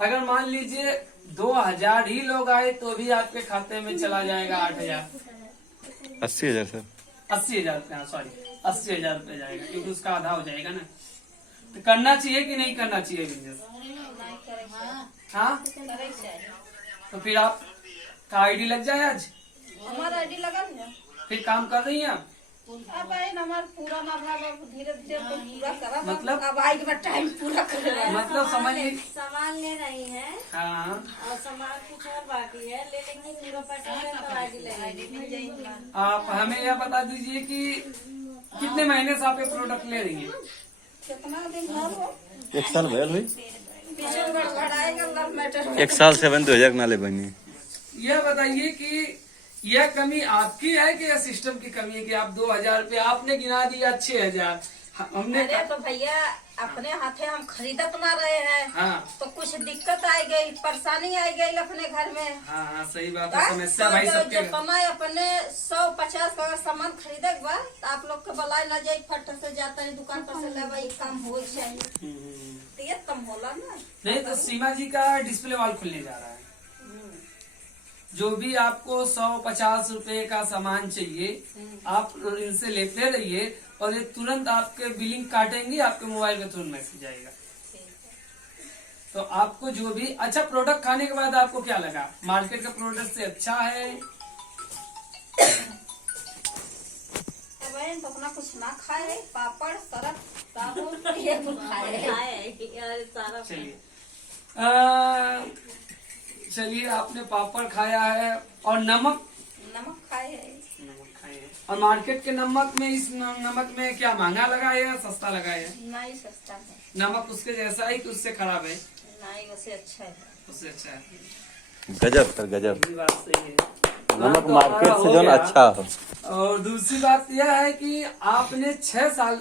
अगर मान लीजिए 2,000 ही लोग आए तो भी आपके खाते में चला जाएगा 8,000। 80,000 सर। 80,000 रुपये, सॉरी 80,000 रुपये जाएगा, क्योंकि उसका आधा हो जाएगा ना। तो करना चाहिए कि नहीं करना चाहिए बिजनेस? नहीं करे हाँ, करे चाहिए। तो फिर आप का आईडी लग जाए आज, हमारा आईडी लगल है। फिर काम कर रही हैं आप? अब आई हमार पूरा ना धीरे धीरे तो पूरा करा मतलब? अब आई के टाइम पूरा करे। मतलब समझ ली। सामान ले रही है हाँ, और सामान कुछ और बाकी है, ले लेंगे पूरा पैसा है तो आईडी लगेगी। आप हमें यह बता दीजिए कि कितने महीने से आप ये प्रोडक्ट ले रही हैं? कितना दिन हो वो 1 साल भैया भाई, पीछे बढ़ाएगा लव मैटर। 1 साल से 2000 नाले बनी। यह बताइए कि यह कमी आपकी है कि यह सिस्टम की कमी है कि आप 2000 रुपये आपने गिना दिया 6000, हमने अरे तो भैया अपने हाथे हम खरीदत ना रहे हैं हाँ तो कुछ दिक्कत आई गई, परेशानी आई गई अपने घर में। हाँ हाँ सही बात है, समस्या भाई सबके जब बनाए अपने 150 का अगर सामान खरीदे के बाद तो आप लोग के बलाई ना जाए फट से जाता है दुकान पर से ले भाई काम हो चाहिए तो ये कम होला ना। नहीं तो सीमा जी का डिस्प्ले वॉल खुलने जा रहा है। जो भी आपको 150 रुपए का सामान चाहिए आप इनसे लेते रहिए और ये तुरंत आपके बिलिंग काटेंगे, आपके मोबाइल में तुरंत मैसेज आएगा। तो आपको जो भी अच्छा प्रोडक्ट खाने के बाद आपको क्या लगा, मार्केट का प्रोडक्ट से अच्छा है? बहन तो अपना कुछ ना खाए, पापड़ सरफ साबुन ये कुछ खाए। सारा चलिए चलिए आपने पापड़ खाया है और नमक खाए है। खाए है। और मार्केट के नमक में इस नमक में क्या महंगा लगा है या सस्ता लगा है? नहीं सस्ता है, नमक उसके जैसा है कि उससे खराब है? नहीं उससे अच्छा है। उससे अच्छा है। गजब सर गजब, ये बात सही है। नमक तो मार्केट हमारा से हो जो गया। अच्छा हो। और दूसरी बात यह है कि आपने 6 साल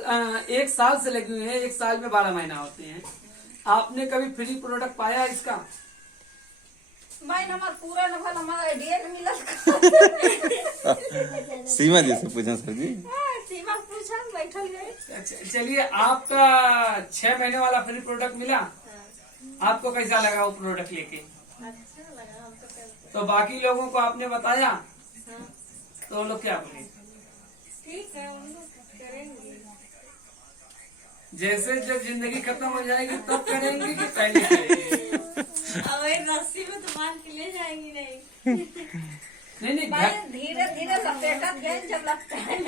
1 साल से लगी हुई है, 1 साल में 12 महीना होते हैं, आपने कभी फ्री प्रोडक्ट पाया इसका? भाई हमारा पूरा नफा हमारा आइडिया नहीं मिला। सीमा जी से पूछा सर जी। सीमा पूछा बैठल गए। चलिए आपका 6 महीने वाला फ्री प्रोडक्ट मिला, आपको कैसा लगा वो प्रोडक्ट लेके? अच्छा लगा हमको तो। तो बाकी लोगों को आपने बताया तो वो लोग क्या बोले? ठीक है हम लोग करेंगे। जैसे जब जिंदगी खत्म हो जाएगी तब करेंगे कि पहले करेंगे? अब ये रस्सी में तो मान के ले जाएंगी नहीं। नहीं भाई घर धीरे धीरे लपेटत गए जब लगता है।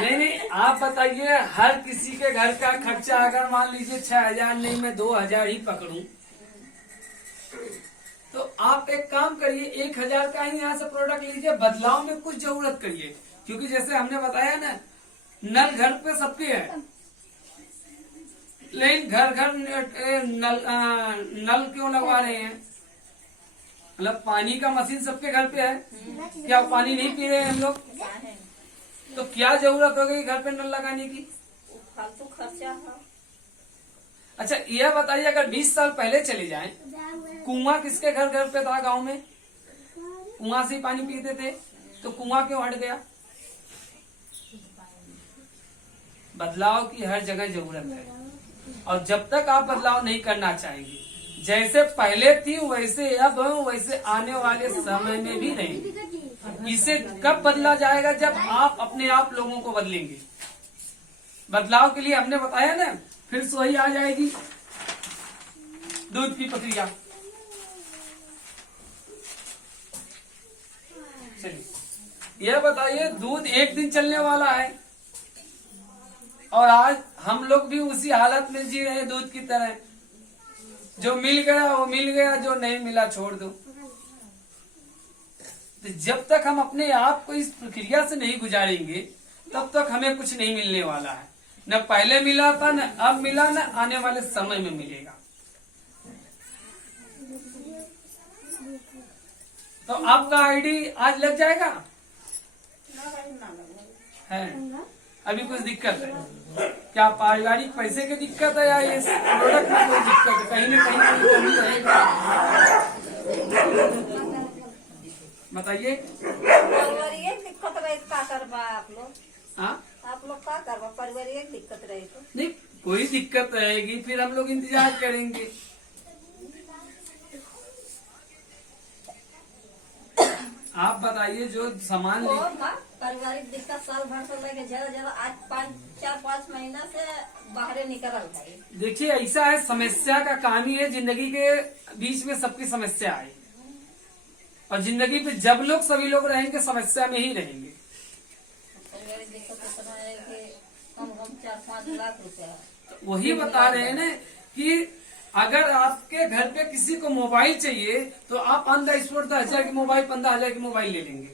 नहीं आप बताइए, हर किसी के घर का खर्चा अगर मान लीजिए 6000 नहीं मैं 2000 ही पकड़ूं तो आप एक काम करिए 1000 का ही यहाँ से प्रोडक्ट लीजिए, बदलाव में कुछ जरूरत करिए। क्योंकि जैसे हमने बताया ना, नल घर पे सबके है, लेकिन घर घर नल क्यों लगवा रहे हैं? मतलब पानी का मशीन सबके घर पे है, क्या पानी नहीं पी रहे हैं हम लोग? तो क्या जरूरत हो गई घर पे नल लगाने की? फालतू खर्चा है। अच्छा यह बताइए, अगर 20 साल पहले चले जाएं, कुआं किसके घर घर पे था गांव में? कुआं से ही पानी पीते थे, तो कुआं क्यों हट गया? बदलाव की हर जगह जरूरत है और जब तक आप बदलाव नहीं करना चाहेंगे, जैसे पहले थी वैसे अब वैसे आने वाले समय में भी नहीं। इसे कब बदला जाएगा? जब आप अपने आप लोगों को बदलेंगे। बदलाव के लिए हमने बताया ना, फिर से वही आ जाएगी दूध की प्रक्रिया। चलिए यह बताइए, दूध एक दिन चलने वाला है और आज हम लोग भी उसी हालत में जी रहे हैं दूध की तरह। जो मिल गया वो मिल गया, जो नहीं मिला छोड़ दो। तो जब तक हम अपने आप को इस प्रक्रिया से नहीं गुजारेंगे तब तक हमें कुछ नहीं मिलने वाला है। न पहले मिला था, न अब मिला, न आने वाले समय में मिलेगा। तो आपका आईडी आज लग जाएगा? है अभी कुछ दिक्कत है क्या? पारिवारिक पैसे की दिक्कत है या ये प्रोडक्ट में कोई दिक्कत है? कहीं न कहीं कमी रहेगा, बताइए। पारिवारिक दिक्कत रहे का करबा आप लोग? हाँ आप लोग का करबा पारिवारिक दिक्कत रहे तो? नहीं, कोई दिक्कत रहेगी फिर हम लोग इंतजार करेंगे। आप बताइए जो सामान तो ले माँ पारिवारिक दिक्कत साल भर से लेके ज्यादा आज 4-5 महीना से बाहर निकल भाई। देखिए ऐसा है, समस्या का काम ही है, जिंदगी के बीच में सबकी समस्या है और जिंदगी पे जब लोग सभी लोग रहेंगे समस्या में ही रहेंगे। पारिवारिक दिक्कत इस तरह है कि कम 4-5 लाख रुपया। वही बता रहे हैं ना कि अगर आपके घर पे किसी को मोबाइल चाहिए तो आप ऑन द स्पॉट 10,000 की मोबाइल 15,000 की मोबाइल ले लेंगे।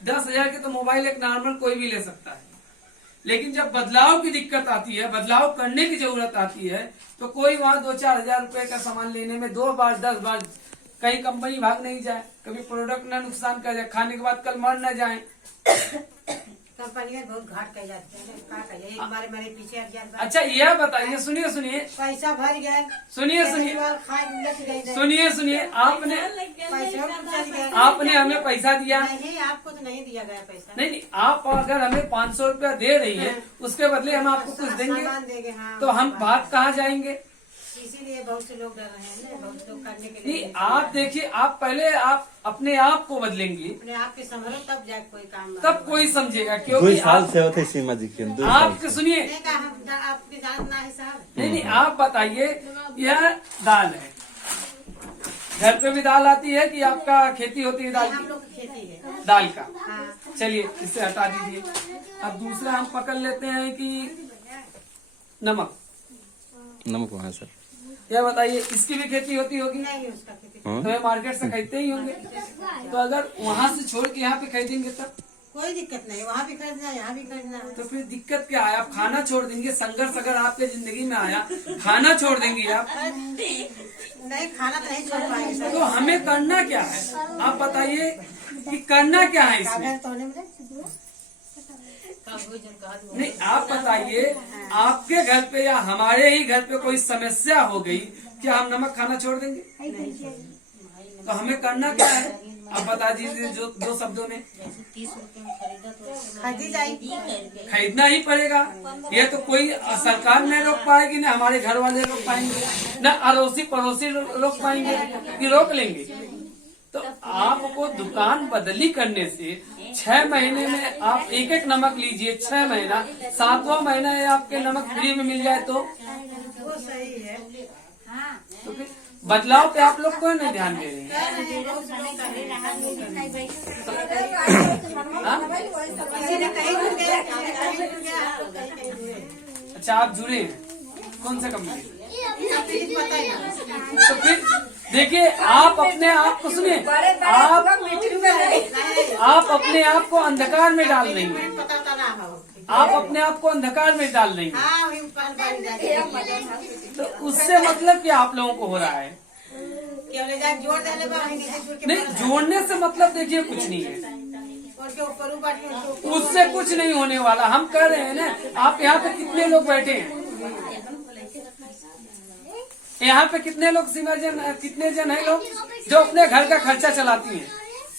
10,000 की तो मोबाइल एक नॉर्मल कोई भी ले सकता है, लेकिन जब बदलाव की दिक्कत आती है, बदलाव करने की जरूरत आती है, तो कोई वहाँ 2-4 हजार रुपए का सामान लेने में 2 बार 10 बार कहीं कंपनी भाग नहीं जाए, कभी प्रोडक्ट ना नुकसान कर जाए, खाने के बाद कल मर न जाए। कंपनी में बहुत घाट कर जाती है, क्या कहिए, एक बार मेरे पीछे हट जाता। अच्छा यह बताइए, सुनिए सुनिए पैसा भर गया, सुनिए सुनिए सुनिए सुनिए, आपने हमें पैसा दिया नहीं, आपको तो नहीं दिया गया पैसा। नहीं नहीं, आप अगर हमें 500 रुपया दे रही हैं, उसके बदले हम आपको कुछ देंगे सामान देंगे, हाँ, तो हम बात कहाँ जाएंगे? इसीलिए बहुत से लोग डर रहे हैं ना, बहुत लोग करने के नहीं, लिए। आप देखिए, आप पहले आप अपने आप को बदलेंगी अपने आप के संभलो तब जाके कोई काम तब कोई समझेगा, 2 क्योंकि साल आप, से होते सीमा जी के 2 साल आपके से। सुनिए, नहीं कहा, हम आपकी जान ना है साहब। नहीं नहीं, आप बताइए, यह दाल है, घर पे भी दाल आती है कि आपका खेती होती है दाल हम की? लोग की खेती है। दाल का, हाँ, चलिए इससे हटा दीजिए। अब दूसरा हम पकड़ लेते हैं कि नमक। नमक वहाँ सर। यह बताइए, इसकी भी खेती होती होगी? नहीं उसका खेती। हाँ? तो ये मार्केट से खरीदते ही होंगे, तो अगर वहाँ से छोड़ के यहाँ पे खरीदेंगे तब कोई दिक्कत नहीं, वहाँ भी खरीदना है, यहाँ भी खरीदना है। तो फिर दिक्कत क्या है? आप खाना छोड़ देंगे, संघर्ष अगर आपके जिंदगी में आया, खाना छोड़ देंगे आप, नहीं खाना तो नहीं छोड़ पाएंगे सर। तो हमें करना क्या है? आप बताइए कि करना क्या है इसमें? तो नहीं, आप बताइए, आपके घर पे या हमारे ही घर पे कोई समस्या हो गई, क्या हम नमक खाना छोड़ देंगे? तो हमें करना क्या है? आप बता दीजिए जो 2 शब्दों में। खरीदी जाएगी। खरीदना ही पड़ेगा, ये तो कोई सरकार नहीं रोक पाएगी, ना हमारे घर वाले रोक पाएंगे, ना अड़ोसी पड़ोसी रोक पाएंगे कि रोक लेंगे। तो आपको दुकान बदली करने से 6 महीने में आप एक नमक लीजिए, 6 महीना, 7वां महीना ये आपके नमक फ्री में मिल जाए तो वो सही है। तो फिर बदलाव पे आप लोग क्यों नहीं ध्यान दे रहे हैं? किसी ने कहीं जुड़ गया, किसी ने कहीं जुड़ गया, आप लोग कहीं जुड़े। अच्छा, आप जुड़े हैं कौन सा कंपनी? पता ही नहीं। तो फिर देखिए, आप अपने आप को सुनिए, आप अपने आप को अंधकार में डाल रही हैं, पता ना हो। आप अपने आप को अंधकार में डाल रही हैं। हाँ, वही ऊपर बारी जाके। तो उससे मतलब क्या आप लोगों को हो रहा है? केवल जाके जोड़ देने पर वहीं नीचे जुड़ के नहीं, जोड़ने से मतलब देखिए कुछ नहीं है, और के ऊपर ऊपर के ऊपर। उससे कुछ नहीं होने वाला। हम कह रहे हैं ना, आप यहाँ पे कितने लोग बैठे हैं? यहाँ पे कितने लोग कितने जन है लोग जो अपने घर का खर्चा चलाती हैं?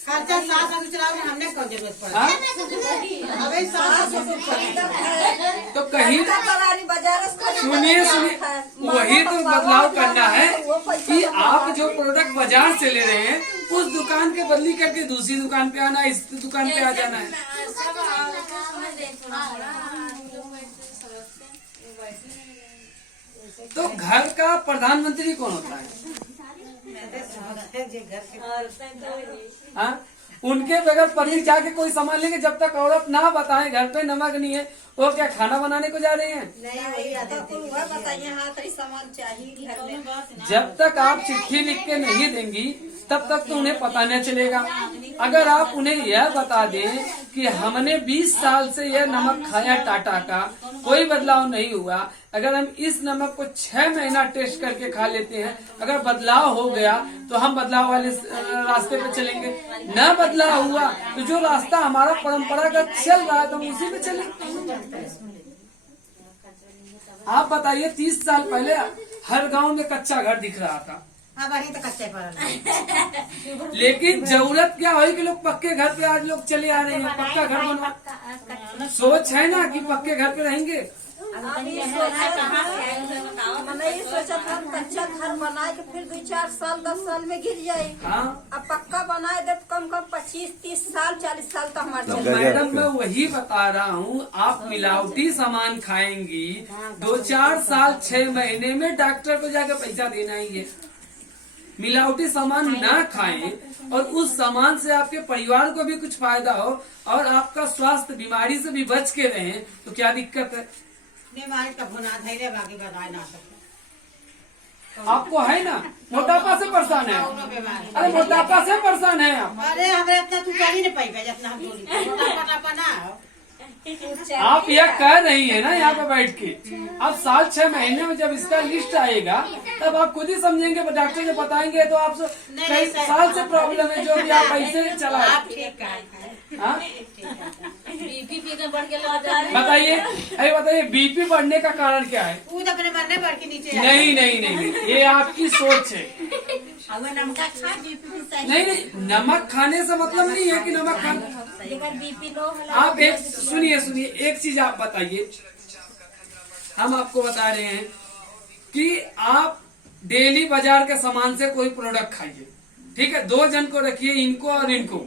खर्चा सास ससुर चलाओगे, हमने कौन जरूरत पड़ा? हाँ? अबे सास ससुर तो कहीं सुनिए सुनिए, वही तो बदलाव करना है कि आप जो प्रोडक्ट बाजार से ले रहे हैं, उस दुकान के बदली करके दूसरी दुकान पे आना है, इस दुकान पे आ जाना है। तो घर का प्रधानमंत्री कौन होता है? हाँ, उनके बगैर पति जाके कोई सामान लेंगे, जब तक औरत ना बताए घर पे नमक नहीं है, वो क्या खाना बनाने को जा रहे हैं? नहीं वही आदत है। बताइए, हाँ तो सामान चाहिए घर में। जब तक आप चिट्ठी लिख के नहीं देंगी तब तक तो उन्हें पता नहीं चलेगा। अगर आप उन्हें यह बता दें कि हमने 20 साल से यह नमक खाया टाटा का, कोई बदलाव नहीं हुआ, अगर हम इस नमक को 6 महीना टेस्ट करके खा लेते हैं, अगर बदलाव हो गया तो हम बदलाव वाले रास्ते पे चलेंगे। न बदलाव हुआ तो जो रास्ता हमारा परंपरागत चल रहा है तो हम उसी पे चलेंगे। आप बताइए, 30 साल पहले हर गांव में कच्चा घर दिख रहा था, अब वही तो कच्चे पर। लेकिन जरूरत क्या हुई कि लोग पक्के घर पे आज लोग चले आ रहे हैं, पक्का घर बनवा। सोच है ना कि पक्के घर पे रहेंगे, अभी मैंने ये सोचा था कच्चा घर बनाए के फिर 2-4 साल 10 साल में गिर जाए। हाँ अब पक्का बनाए दे तो कम 25-30 साल 40 साल तक हमारे तो चल मैडम मैं वही बता रहा हूँ, आप मिलावटी सामान खाएंगी 2-4 साल 6 महीने में डॉक्टर को जाकर पैसा देना ही है। मिलावटी सामान ना खाएं और उस सामान से आपके परिवार को भी कुछ फायदा हो और आपका स्वास्थ्य बीमारी से भी बच के रहें तो क्या दिक्कत है? बीमारी का भुना धैर्य बाकी बताए ना सकते। आपको है ना मोटापा से परेशान है? कौनो बीमारी। अरे मोटापा से परेशान है आप? अरे हमारे इतना तू कर ही नहीं पाई जितना हम बोली मोटापा ना हो। आप यह कह रही है ना यहाँ पे बैठ के। अब साल 6 महीने में जब इसका लिस्ट आएगा तब आप खुद ही समझेंगे, डॉक्टर से बताएंगे तो आप कई साल से प्रॉब्लम है जो भी आप ऐसे चला। आप ठीक है। हाँ बीपी तो बढ़ गया बताइए, अरे बताइए बीपी बढ़ने का कारण क्या है? खुद अपने मरने बढ़ के नीचे नहीं नहीं नहीं, ये आपकी सोच है। नहीं नहीं, नमक खाने से मतलब नहीं है कि नमक खाने। बीपी लो आप एक सुनिए एक चीज आप बताइए, हम आपको बता रहे हैं कि आप डेली बाजार के सामान से कोई प्रोडक्ट खाइए, ठीक है? 2 जन को रखिए, इनको और इनको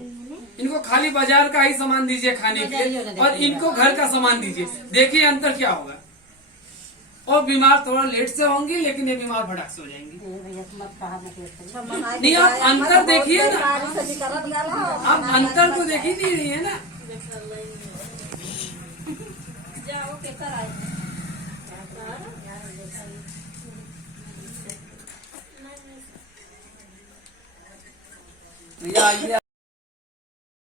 खाली बाजार का ही सामान दीजिए खाने के लिए और इनको घर का सामान दीजिए, देखिए अंतर क्या होगा। और बीमार थोड़ा लेट से होंगी लेकिन ये बीमार भड़क से हो जाएंगी। नहीं आप अंतर देखिए ना, आप अंतर तो देख ही नहीं रही है ना। जाओ पेपर आए भैया आइए।